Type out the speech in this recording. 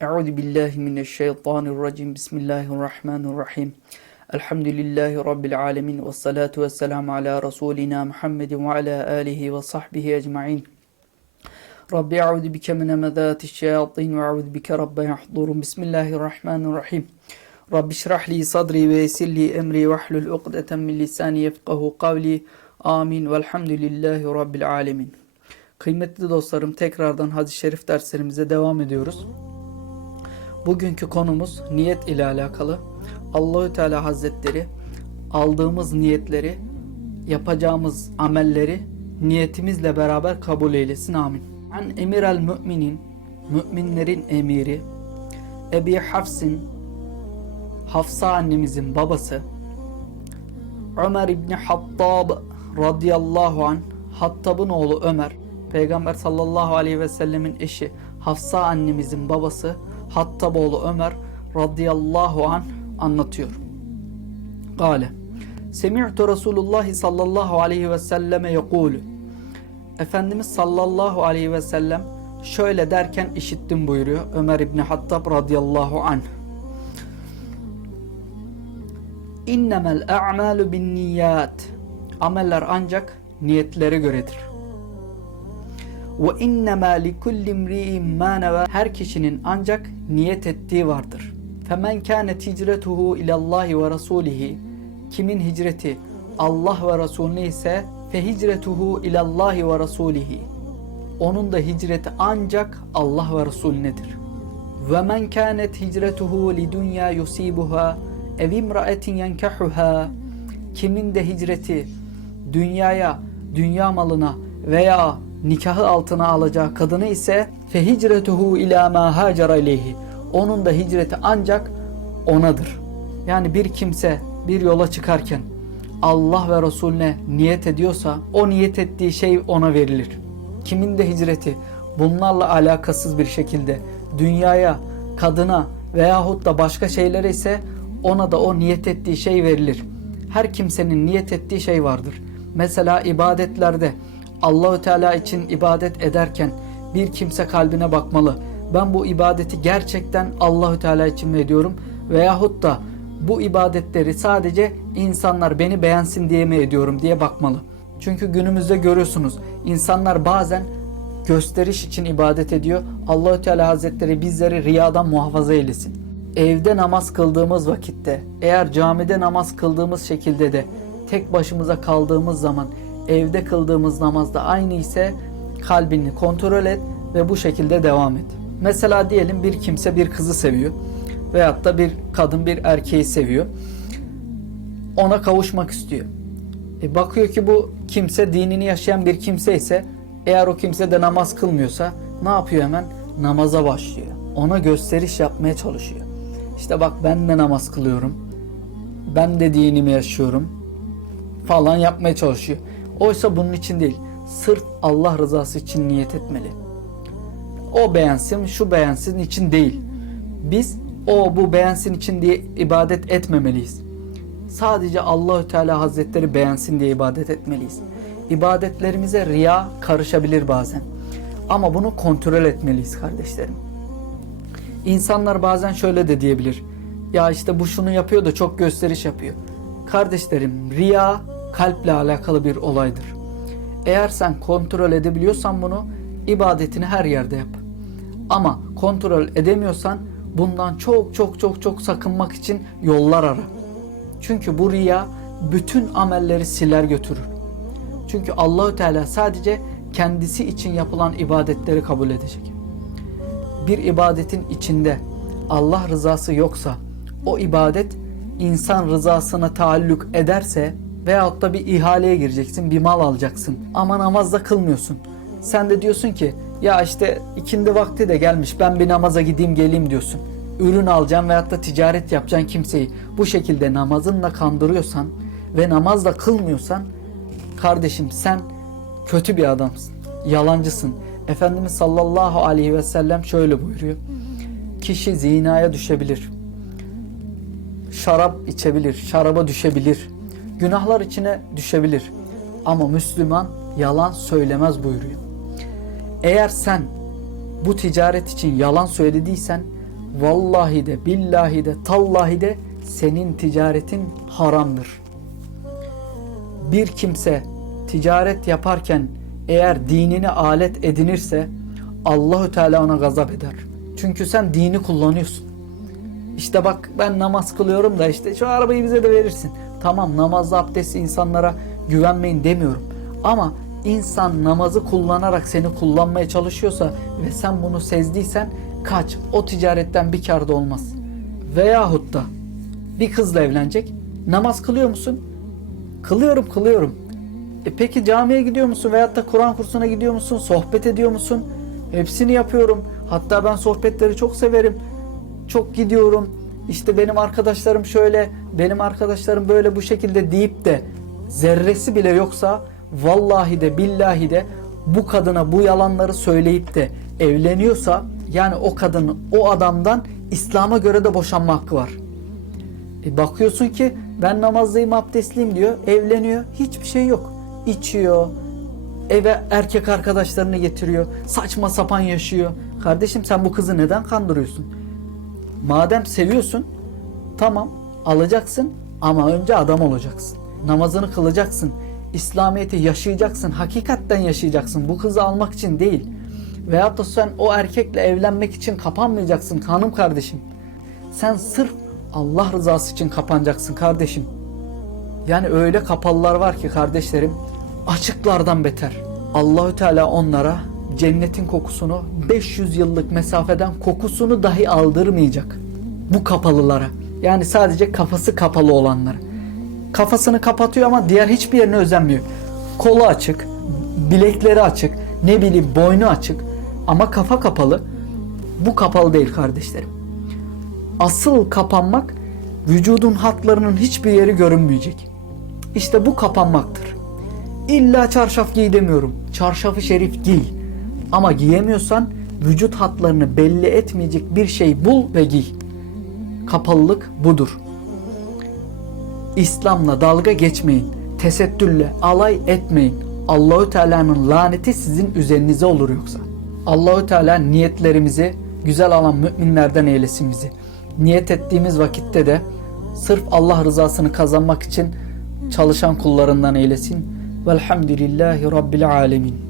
Euzu billahi mineşşeytanirracim. Bismillahirrahmanirrahim. Elhamdülillahi rabbil alamin ve salatu vesselam ala rasulina Muhammedin ve ala alihi ve sahbihi ecmaîn. Rabbi euzu bike min hemezatiş şeyatin ve euzu bike rabbe yahdurun. Bismillahirrahmanirrahim. Rabbi şrah li sadri ve yessir li emri ve hlul ukdeten min lisani yefkahu kavli. Amin. Velhamdülillahi rabbil alamin. Kıymetli dostlarım tekrardan hadis-i şerif derslerimize devam ediyoruz. Bugünkü konumuz niyet ile alakalı. Allahü Teala Hazretleri aldığımız niyetleri, yapacağımız amelleri niyetimizle beraber kabul eylesin. Amin. An emir el müminin, müminlerin emiri, Ebi Hafs'in, Hafsa annemizin babası, Ömer İbni Hattab radıyallahu an, Hattab'ın oğlu Ömer, Peygamber sallallahu aleyhi ve sellemin eşi Hafsa annemizin babası Hattab oğlu Ömer radıyallahu an anlatıyor. Gale Semi'tu Resulullah sallallahu aleyhi ve selleme yekulu Efendimiz sallallahu aleyhi ve sellem şöyle derken işittim buyuruyor Ömer İbni Hattab radıyallahu anh. İnnemel a'malu bin niyat. Ameller ancak niyetlere göredir. Ve innemâ likulli imri'in mâ neve. Her kişinin ancak niyet ettiği vardır. Femen kânet hicretuhu ilallahi ve rasulihi. Kimin hicreti Allah ve Resulüne ise fe hicretuhu ilallahi ve rasulihi. Onun da hicreti ancak Allah ve Resulünedir. Ve men kânet hicretuhu li dunya yusibuha ev imraetin yenkahuha. Kimin de hicreti dünyaya, dünya malına veya nikahı altına alacağı kadını ise fehicretuhu ila ma hacara ileyhi. Onun da hicreti ancak onadır. Yani bir kimse bir yola çıkarken Allah ve Resulüne niyet ediyorsa o niyet ettiği şey ona verilir. Kimin de hicreti bunlarla alakasız bir şekilde dünyaya, kadına veyahut da başka şeylere ise ona da o niyet ettiği şey verilir. Her kimsenin niyet ettiği şey vardır. Mesela ibadetlerde Allahü Teala için ibadet ederken bir kimse kalbine bakmalı. Ben bu ibadeti gerçekten Allahü Teala için mi ediyorum veyahut da bu ibadetleri sadece insanlar beni beğensin diye mi ediyorum diye bakmalı. Çünkü günümüzde görüyorsunuz insanlar bazen gösteriş için ibadet ediyor. Allahü Teala Hazretleri bizleri riyadan muhafaza eylesin. Evde namaz kıldığımız vakitte, eğer camide namaz kıldığımız şekilde de tek başımıza kaldığımız zaman evde kıldığımız namazda aynı ise kalbini kontrol et ve bu şekilde devam et. Mesela diyelim bir kimse bir kızı seviyor veyahut da bir kadın bir erkeği seviyor. Ona kavuşmak istiyor. E bakıyor ki bu kimse dinini yaşayan bir kimse ise eğer o kimse de namaz kılmıyorsa ne yapıyor hemen? Namaza başlıyor. Ona gösteriş yapmaya çalışıyor. İşte bak ben de namaz kılıyorum. Ben de dinimi yaşıyorum falan yapmaya çalışıyor. Oysa bunun için değil. Sırf Allah rızası için niyet etmeli. O beğensin, şu beğensin için değil. Biz o bu beğensin için diye ibadet etmemeliyiz. Sadece Allahü Teala Hazretleri beğensin diye ibadet etmeliyiz. İbadetlerimize riya karışabilir bazen. Ama bunu kontrol etmeliyiz kardeşlerim. İnsanlar bazen şöyle de diyebilir. Ya işte bu şunu yapıyor da çok gösteriş yapıyor. Kardeşlerim riya kalple alakalı bir olaydır. Eğer sen kontrol edebiliyorsan bunu ibadetini her yerde yap. Ama kontrol edemiyorsan bundan çok çok çok çok sakınmak için yollar ara. Çünkü bu riya bütün amelleri siler götürür. Çünkü Allahü Teala sadece kendisi için yapılan ibadetleri kabul edecek. Bir ibadetin içinde Allah rızası yoksa o ibadet insan rızasına taalluk ederse veyahut da bir ihaleye gireceksin, bir mal alacaksın ama namazda kılmıyorsun. Sen de diyorsun ki ya işte ikindi vakti de gelmiş ben bir namaza gideyim geleyim diyorsun. Ürün alacağım veyahut da ticaret yapacağın kimseyi bu şekilde namazınla kandırıyorsan ve namazla kılmıyorsan kardeşim sen kötü bir adamsın. Yalancısın. Efendimiz sallallahu aleyhi ve sellem şöyle buyuruyor. Kişi zinaya düşebilir. Şarap içebilir, şaraba düşebilir günahlar içine düşebilir. Ama Müslüman yalan söylemez buyuruyor. Eğer sen bu ticaret için yalan söylediysen vallahi de billahi de tallahi de senin ticaretin haramdır. Bir kimse ticaret yaparken eğer dinini alet edinirse Allahü Teala ona gazap eder. Çünkü sen dini kullanıyorsun. İşte bak ben namaz kılıyorum da işte şu arabayı bize de verirsin. Tamam namazda abdestli insanlara güvenmeyin demiyorum. Ama insan namazı kullanarak seni kullanmaya çalışıyorsa ve sen bunu sezdiysen kaç. O ticaretten bir kar da olmaz. Veyahut da bir kızla evlenecek. Namaz kılıyor musun? Kılıyorum kılıyorum. E peki camiye gidiyor musun? Veyahut da Kur'an kursuna gidiyor musun? Sohbet ediyor musun? Hepsini yapıyorum. Hatta ben sohbetleri çok severim. Çok gidiyorum. İşte benim arkadaşlarım şöyle, benim arkadaşlarım böyle bu şekilde deyip de zerresi bile yoksa vallahi de billahi de bu kadına bu yalanları söyleyip de evleniyorsa yani o kadın o adamdan İslam'a göre de boşanma hakkı var. E bakıyorsun ki ben namazdayım abdestliyim diyor. Evleniyor. Hiçbir şey yok. İçiyor. Eve erkek arkadaşlarını getiriyor. Saçma sapan yaşıyor. Kardeşim sen bu kızı neden kandırıyorsun? Madem seviyorsun tamam alacaksın ama önce adam olacaksın. Namazını kılacaksın. İslamiyet'i yaşayacaksın. Hakikatten yaşayacaksın. Bu kızı almak için değil. Veyahut da sen o erkekle evlenmek için kapanmayacaksın hanım kardeşim. Sen sırf Allah rızası için kapanacaksın kardeşim. Yani öyle kapalılar var ki kardeşlerim açıklardan beter. Allahü Teala onlara cennetin kokusunu 500 yıllık mesafeden kokusunu dahi aldırmayacak. Bu kapalılara. Yani sadece kafası kapalı olanlara. Kafasını kapatıyor ama diğer hiçbir yerine özenmiyor. Kolu açık, bilekleri açık, ne bileyim boynu açık ama kafa kapalı. Bu kapalı değil kardeşlerim. Asıl kapanmak vücudun hatlarının hiçbir yeri görünmeyecek. İşte bu kapanmaktır. İlla çarşaf giy demiyorum. Çarşafı şerif giy. Ama giyemiyorsan vücut hatlarını belli etmeyecek bir şey bul ve giy. Kapalılık budur. İslam'la dalga geçmeyin. Tesettürle alay etmeyin. Allahü Teala'nın laneti sizin üzerinize olur yoksa. Allahü Teala niyetlerimizi güzel alan müminlerden eylesin bizi. Niyet ettiğimiz vakitte de sırf Allah rızasını kazanmak için çalışan kullarından eylesin. Velhamdülillahi Rabbil Alemin.